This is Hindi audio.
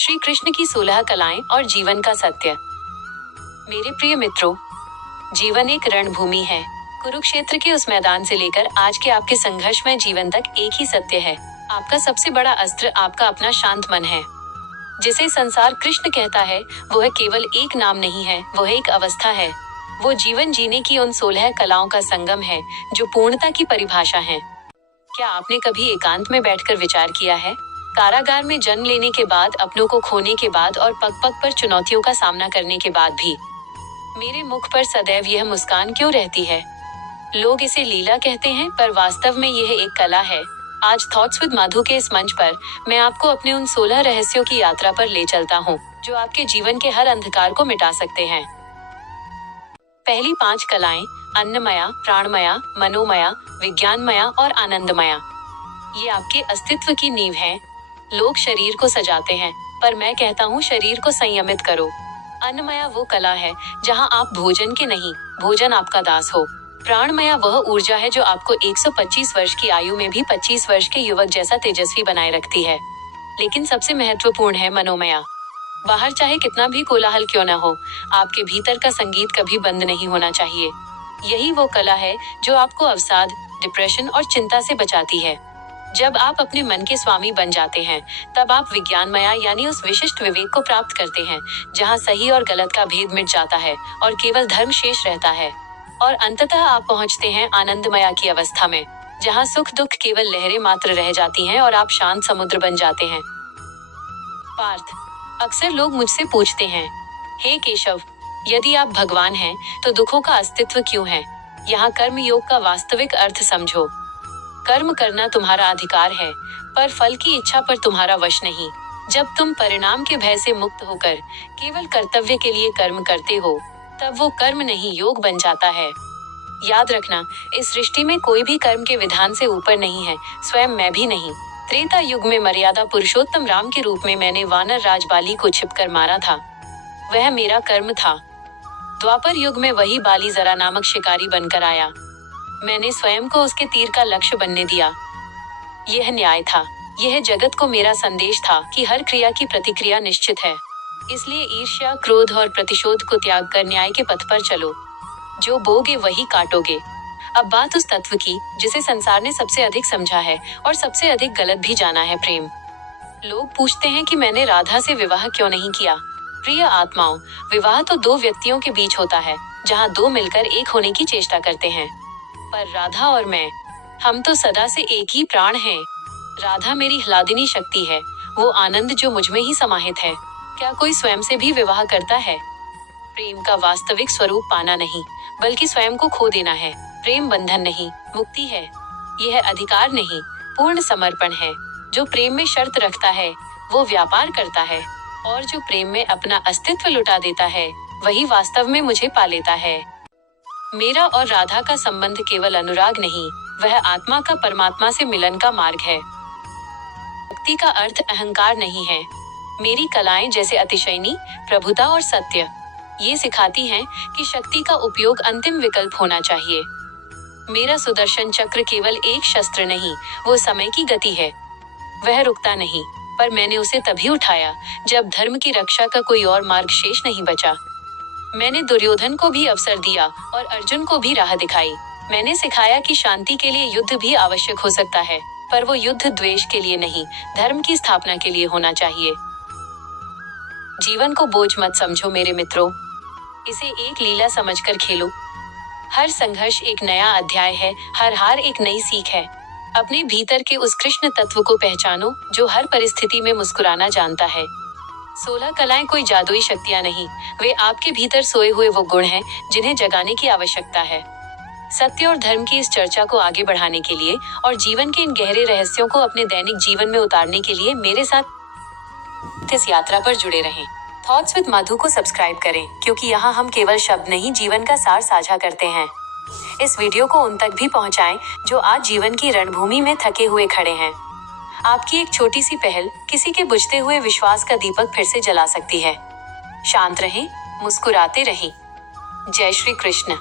श्री कृष्ण की 16 कलाएं और जीवन का सत्य। मेरे प्रिय मित्रों, जीवन एक रणभूमि है। कुरुक्षेत्र के उस मैदान से लेकर आज के आपके संघर्षमय जीवन तक एक ही सत्य है। आपका सबसे बड़ा अस्त्र आपका अपना शांत मन है। जिसे संसार कृष्ण कहता है, वह केवल एक नाम नहीं है, वह एक अवस्था है। वो जीवन जीने की उन 16 कलाओं का संगम है जो पूर्णता की परिभाषा है। क्या आपने कभी एकांत में बैठकर विचार किया है? कारागार में जन्म लेने के बाद, अपनों को खोने के बाद और पग पग पर चुनौतियों का सामना करने के बाद भी मेरे मुख पर सदैव यह मुस्कान क्यों रहती है? लोग इसे लीला कहते हैं, पर वास्तव में यह एक कला है। आज थॉट्स विद मधु के इस मंच पर मैं आपको अपने उन 16 रहस्यों की यात्रा पर ले चलता हूँ जो आपके जीवन के हर अंधकार को मिटा सकते हैं। पहली 5 कलाएं अन्नमया, प्राणमया, मनोमया, विज्ञानमया और आनंदमया। ये आपके अस्तित्व की नींव है। लोग शरीर को सजाते हैं, पर मैं कहता हूँ शरीर को संयमित करो। अन्नमया वो कला है जहाँ आप भोजन के नहीं, भोजन आपका दास हो। प्राणमया वह ऊर्जा है जो आपको 125 वर्ष की आयु में भी 25 वर्ष के युवक जैसा तेजस्वी बनाए रखती है। लेकिन सबसे महत्वपूर्ण है मनोमया। बाहर चाहे कितना भी कोलाहल क्यों न हो, आपके भीतर का संगीत कभी बंद नहीं होना चाहिए। यही वो कला है जो आपको अवसाद, डिप्रेशन और चिंता से बचाती है। जब आप अपने मन के स्वामी बन जाते हैं, तब आप विज्ञानमया यानी उस विशिष्ट विवेक को प्राप्त करते हैं जहां सही और गलत का भेद मिट जाता है और केवल धर्म शेष रहता है। और अंततः आप पहुंचते हैं आनंदमया की अवस्था में, जहां सुख दुख केवल लहरें मात्र रह जाती हैं और आप शांत समुद्र बन जाते हैं। पार्थ, अक्सर लोग मुझसे पूछते हैं, हे केशव, यदि आप भगवान हैं तो दुखों का अस्तित्व क्यों है? यहाँ कर्म योग का वास्तविक अर्थ समझो। कर्म करना तुम्हारा अधिकार है, पर फल की इच्छा पर तुम्हारा वश नहीं। जब तुम परिणाम के भय से मुक्त होकर केवल कर्तव्य के लिए कर्म करते हो, तब वो कर्म नहीं, योग बन जाता है। याद रखना, इस सृष्टि में कोई भी कर्म के विधान से ऊपर नहीं है, स्वयं मैं भी नहीं। त्रेता युग में मर्यादा पुरुषोत्तम राम के रूप में मैंने वानर राज बाली को छिपकर मारा था, वह मेरा कर्म था। द्वापर युग में वही बाली जरा नामक शिकारी बनकर आया, मैंने स्वयं को उसके तीर का लक्ष्य बनने दिया। यह न्याय था। यह जगत को मेरा संदेश था कि हर क्रिया की प्रतिक्रिया निश्चित है। इसलिए ईर्ष्या, क्रोध और प्रतिशोध को त्याग कर न्याय के पथ पर चलो। जो बोगे वही काटोगे। अब बात उस तत्व की जिसे संसार ने सबसे अधिक समझा है और सबसे अधिक गलत भी जाना है, प्रेम। लोग पूछते हैं कि मैंने राधा से विवाह क्यों नहीं किया। प्रिय आत्माओं, विवाह तो 2 व्यक्तियों के बीच होता है, जहाँ 2 मिलकर एक होने की चेष्टा करते हैं। पर राधा और मैं, हम तो सदा से एक ही प्राण हैं। राधा मेरी ह्लादिनी शक्ति है, वो आनंद जो मुझ में ही समाहित है। क्या कोई स्वयं से भी विवाह करता है? प्रेम का वास्तविक स्वरूप पाना नहीं, बल्कि स्वयं को खो देना है। प्रेम बंधन नहीं, मुक्ति है। यह अधिकार नहीं, पूर्ण समर्पण है। जो प्रेम में शर्त रखता है, वो व्यापार करता है, और जो प्रेम में अपना अस्तित्व लुटा देता है, वही वास्तव में मुझे पा लेता है। मेरा और राधा का संबंध केवल अनुराग नहीं, वह आत्मा का परमात्मा से मिलन का मार्ग है। भक्ति का अर्थ अहंकार नहीं है। मेरी कलाएं जैसे अतिशयनी, प्रभुता और सत्य, ये सिखाती हैं कि शक्ति का उपयोग अंतिम विकल्प होना चाहिए। मेरा सुदर्शन चक्र केवल एक शस्त्र नहीं, वो समय की गति है। वह रुकता नहीं, पर मैंने उसे तभी उठाया जब धर्म की रक्षा का कोई और मार्ग शेष नहीं बचा। मैंने दुर्योधन को भी अवसर दिया और अर्जुन को भी राह दिखाई। मैंने सिखाया कि शांति के लिए युद्ध भी आवश्यक हो सकता है, पर वो युद्ध द्वेष के लिए नहीं, धर्म की स्थापना के लिए होना चाहिए। जीवन को बोझ मत समझो मेरे मित्रों, इसे एक लीला समझकर खेलो। हर संघर्ष एक नया अध्याय है, हर हार एक नई सीख है। अपने भीतर के उस कृष्ण तत्व को पहचानो जो हर परिस्थिति में मुस्कुराना जानता है। 16 कलाएं कोई जादुई शक्तियां नहीं, वे आपके भीतर सोए हुए वो गुण हैं जिन्हें जगाने की आवश्यकता है। सत्य और धर्म की इस चर्चा को आगे बढ़ाने के लिए और जीवन के इन गहरे रहस्यों को अपने दैनिक जीवन में उतारने के लिए मेरे साथ इस यात्रा पर जुड़े रहें। थॉट्स विद मधु को सब्सक्राइब करें, क्योंकि यहाँ हम केवल शब्द नहीं, जीवन का सार साझा करते हैं। इस वीडियो को उन तक भी पहुँचाएं जो आज जीवन की रणभूमि में थके हुए खड़े हैं। आपकी एक छोटी सी पहल किसी के बुझते हुए विश्वास का दीपक फिर से जला सकती है। शांत रहें, मुस्कुराते रहें। जय श्री कृष्ण।